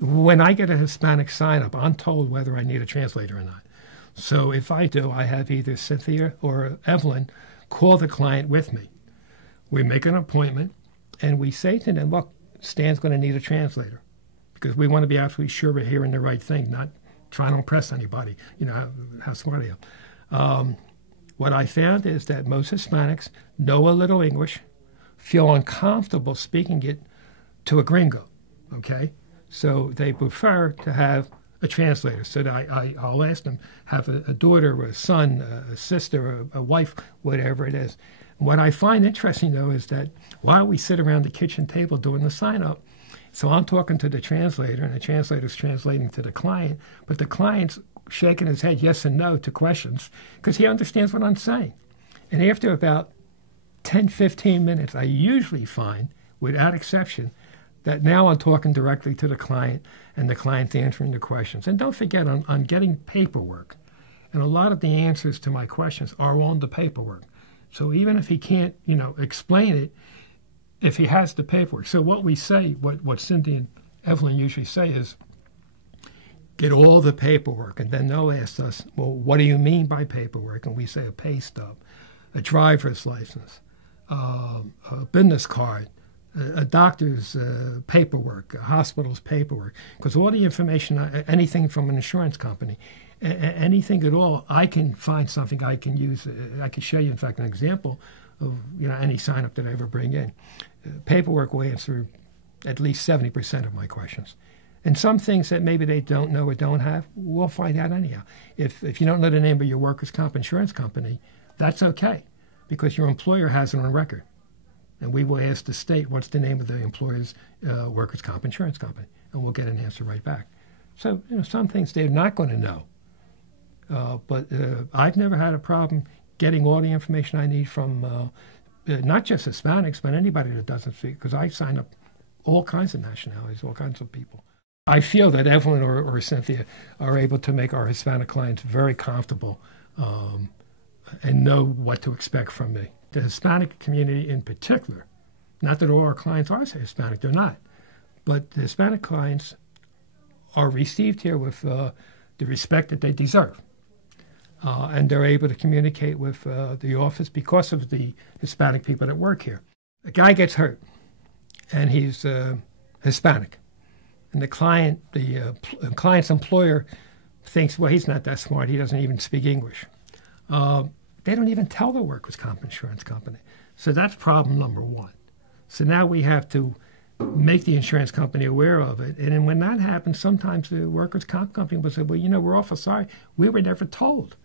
when I get a Hispanic sign-up, I'm told whether I need a translator or not. So if I do, I have either Cynthia or Evelyn call the client with me. We make an appointment, and we say to them, look, Stan's going to need a translator because we want to be absolutely sure we're hearing the right thing, not trying to impress anybody, you know, how smart I am. What I found is that most Hispanics know a little English, feel uncomfortable speaking it to a gringo, okay? So they prefer to have a translator. So that I'll ask them, have a daughter or a son, a sister, a wife, whatever it is. What I find interesting, though, is that while we sit around the kitchen table doing the sign-up, so I'm talking to the translator, and the translator's translating to the client, but the client's shaking his head yes and no to questions because he understands what I'm saying. And after about 10, 15 minutes, I usually find, without exception, that now I'm talking directly to the client and the client's answering the questions. And don't forget, I'm getting paperwork. And a lot of the answers to my questions are on the paperwork. So even if he can't, you know, explain it, if he has the paperwork. So what we say, what Cynthia and Evelyn usually say is, get all the paperwork. And then they'll ask us, well, what do you mean by paperwork? And we say a pay stub, a driver's license, a business card, a doctor's paperwork, a hospital's paperwork. Because all the information, anything from an insurance company, anything at all, I can find something I can use. I can show you, in fact, an example of, you know, any sign-up that I ever bring in. Paperwork will answer at least 70% of my questions. And some things that maybe they don't know or don't have, we'll find out anyhow. If you don't know the name of your workers' comp insurance company, that's okay, because your employer has it on record. And we will ask the state, what's the name of the employer's workers' comp insurance company? And we'll get an answer right back. So, you know, some things they're not going to know. But I've never had a problem getting all the information I need from not just Hispanics, but anybody that doesn't speak, because I sign up all kinds of nationalities, all kinds of people. I feel that Evelyn or Cynthia are able to make our Hispanic clients very comfortable and know what to expect from me. The Hispanic community in particular, not that all our clients are Hispanic, they're not, but the Hispanic clients are received here with the respect that they deserve. And they're able to communicate with the office because of the Hispanic people that work here. A guy gets hurt, and he's Hispanic. And the client's employer thinks, well, he's not that smart. He doesn't even speak English. They don't even tell the workers' comp insurance company. So that's problem number one. So now we have to make the insurance company aware of it. And then when that happens, sometimes the workers' comp company will say, well, you know, we're awful sorry. We were never told.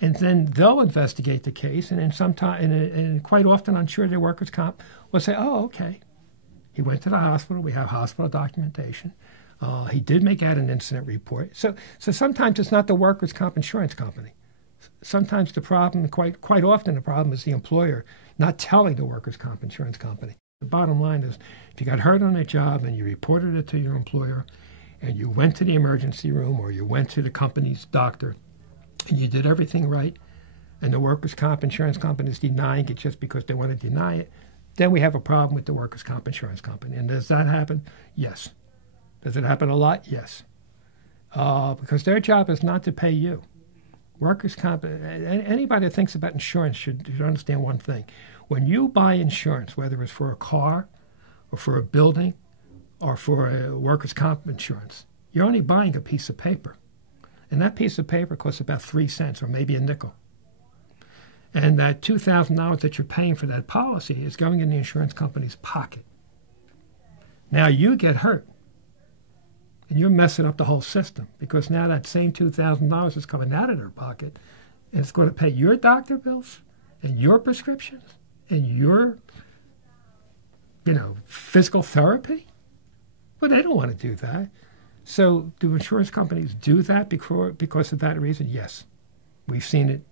And then they'll investigate the case. And then and quite often, I'm sure the workers' comp will say, oh, okay. He went to the hospital. We have hospital documentation. He did make out an incident report. So sometimes it's not the workers' comp insurance company. Sometimes the problem, quite often the problem is the employer not telling the workers' comp insurance company. The bottom line is, if you got hurt on a job and you reported it to your employer, and you went to the emergency room or you went to the company's doctor, and you did everything right, and the workers' comp insurance company is denying it just because they want to deny it, then we have a problem with the workers' comp insurance company. And does that happen? Yes. Does it happen a lot? Yes. Because their job is not to pay you. Workers' comp, anybody that thinks about insurance should understand one thing. When you buy insurance, whether it's for a car or for a building or for a workers' comp insurance, you're only buying a piece of paper. And that piece of paper costs about 3 cents or maybe a nickel. And that $2,000 that you're paying for that policy is going in the insurance company's pocket. Now you get hurt, and you're messing up the whole system, because now that same $2,000 is coming out of their pocket, and it's going to pay your doctor bills and your prescriptions and your, physical therapy. Well, they don't want to do that. So do insurance companies do that because of that reason? Yes. We've seen it,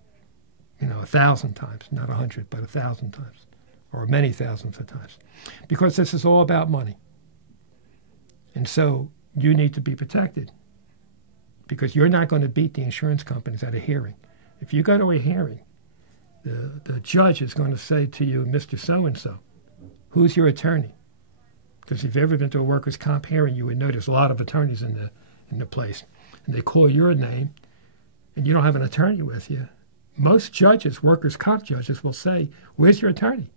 1,000 times, not 100, but 1,000 times, or many thousands of times, because this is all about money. And so you need to be protected, because you're not going to beat the insurance companies at a hearing. If you go to a hearing, the judge is going to say to you, Mr. So-and-so, who's your attorney? Because if you've ever been to a workers' comp hearing, you would know there's a lot of attorneys in the place. And they call your name, and you don't have an attorney with you. Most judges, workers' comp judges, will say, "Where's your attorney?"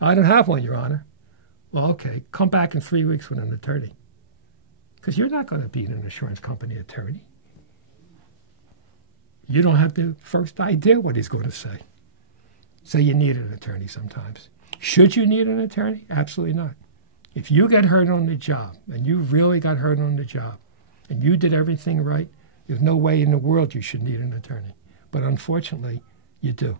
"I don't have one, Your Honor." "Well, okay, come back in 3 weeks with an attorney." Because you're not going to be an insurance company attorney. You don't have the first idea what he's going to say. So you need an attorney sometimes. Should you need an attorney? Absolutely not. If you get hurt on the job, and you really got hurt on the job, and you did everything right, there's no way in the world you should need an attorney. But unfortunately, you do.